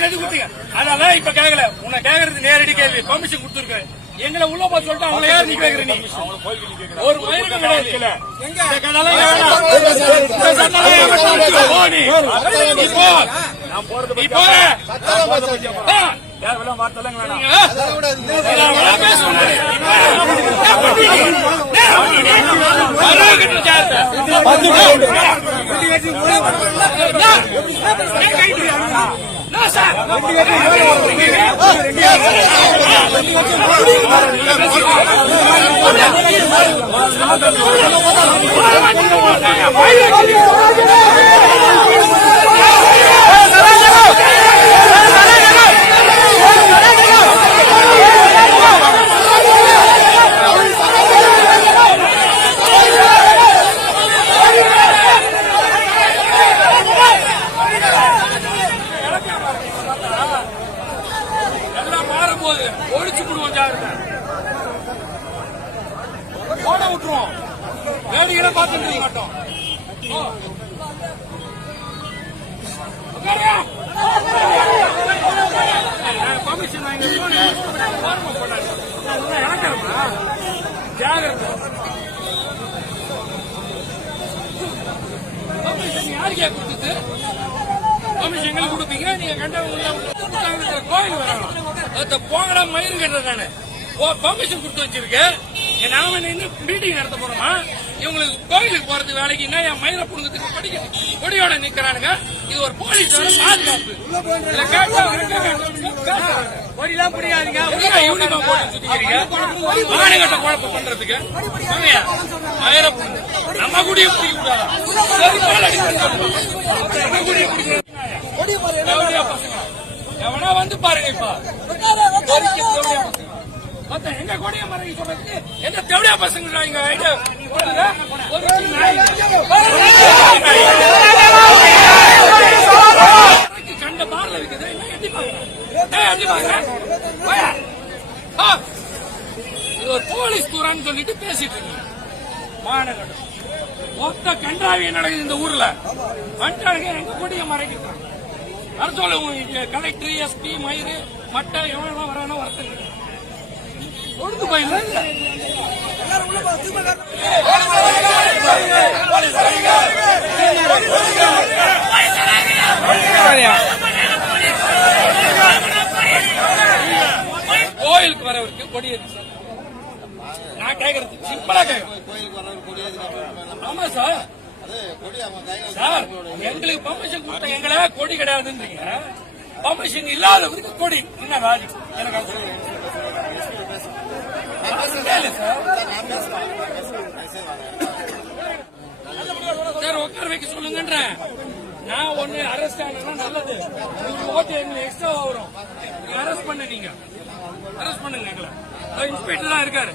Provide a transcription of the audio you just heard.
Permission எது கொடுத்தீங்க? அதெல்லாம் இப்ப கேட்கல. உன்னை கேட்கறது நேரடி கேள்வி. பர்மிஷன் கொடுத்துருக்க எங்களை உள்ள போய் சொல்லிட்டு அவங்களை யார் நீ கேட்கற? நீ ஒரு மயிலுக்கும் கிடையாது. ஒழிச்சு விடுவோம். ஓட விட்டுருவோம். வேடிக்கை பார்த்துட்டு மாட்டோம். பர்மிஷன் ஜாகிரதை. பர்மிஷன் யாருக்கே கொடுத்தது? பர்மிஷன் எங்களுக்கு கொடுப்பீங்க. நீங்க கண்டவங்க கோயில் வரணும். போங்கடா மயிறு கட்டுறதானே பர்மிஷன் கொடுத்து வச்சிருக்கேன். நாம இன்னும் மீட்டிங் நடத்த போறோமா? இவங்களுக்கு கோயிலுக்கு போறது வேலைக்கு என்ன என் மயிரை புடுங்கிறதுக்கு படிக்க கொடியோட நிக்கிறானுங்க. இது ஒரு போலீஸ் பாதுகாப்பு. கொடியெல்லாம் பிடிக்காதீங்க. யூனிஃபார்ம் போட்டு சுத்திக்கிறீங்க. மாநகட்ட குழப்பம் பண்றதுக்கு மயிரை புடுங்க. நம்ம கூடிய பிடிக்க கூடாது. எவனா வந்து பாருங்க. இப்ப எங்க கொடிய மறைக்க சொல்றதுக்கு எந்த தேவையா பசங்க கண்ட பாடல இருக்குது. இது ஒரு போலீஸ் துறான்னு சொல்லிட்டு பேசிட்டு இருக்கீங்க. மாநகரம் மொத்த கன்றாவிய நடக்குது இந்த ஊர்ல. கண்டாங்க எங்க கொடிய மறைக்கிறாங்க. அரசோல கலெக்டர், எஸ்பி, மயிறு, மட்டை எவ்வளவு வரானோ வரத்து ஒழுங்கு போயில கோயிலுக்கு வரவருக்கு கொடி இருக்கு. நான் கேட்கறது சிம்பிளா கேட்கறேன். ஆமா சார். சார் எங்களுக்கு பர்மிஷன் கொடுத்த எங்களை கொடி கிடையாதுன்றீங்க. பர்மிஷன் இல்லாதவருக்கு கொடி என்ன ராஜி? எனக்கு சார் உட்கார வைக்க சொல்லுங்கன்ற. நான் ஒண்ணு அரெஸ்ட் ஆனா நல்லது. ஓட்டு எங்களுக்கு எக்ஸ்ட்ரா வரும். அரெஸ்ட் பண்ண நீங்க அரெஸ்ட் பண்ணுங்க. எங்களை இன்ஸ்பெக்டர் தான் இருக்காரு.